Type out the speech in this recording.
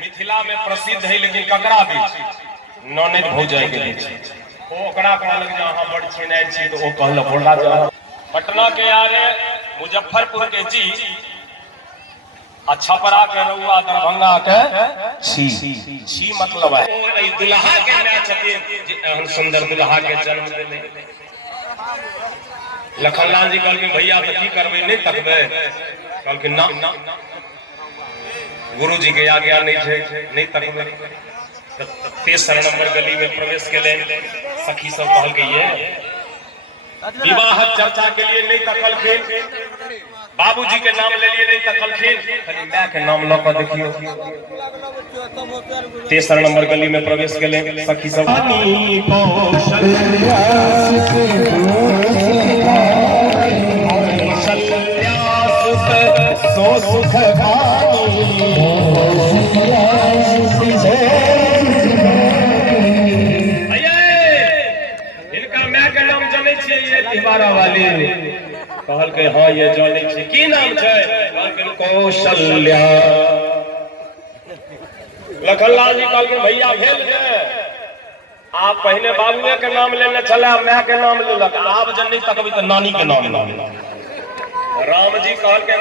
मिथिला में प्रसिद्ध है, लेकिन ककरा बीच नॉनेज हो जाएगी बीच ओकरा कहल जहां बड़ छिनाई छी तो ओ कहल बोला जा पटना के यारे मुजफ्फरपुर के जी छपरा के रउआ दरभंगा के छी मतलब है ओ दुल्हा के मैच छथिन जे एहन सुंदर दुल्हा के जन्म देले। लखनलाल जी कहल के भैया तो की करबे नहीं तकबे कहल के ना गुरु जी के आज्ञा नहीं तकबे। तेसर नंबर गली में प्रवेश के लिए सखी सब कहल के ये विवाह चर्चा के लिए नहीं तकलखिन, बाबूजी के नाम ले लिए नहीं तकलखिन, खाली मां के नाम ल के देखियो। तेसर नंबर गली में प्रवेश के लिए सखी सब वाले कहल के हाँ ये जाने छे की नाम छे कहल के कौशल्या। लखनलाल जी कहल के भैया भेल जे आप पहले बाबूए के नाम लेने चला मां के नाम लेलक, आप जब नहीं तकबी तो नानी के नाम। राम जी कहल के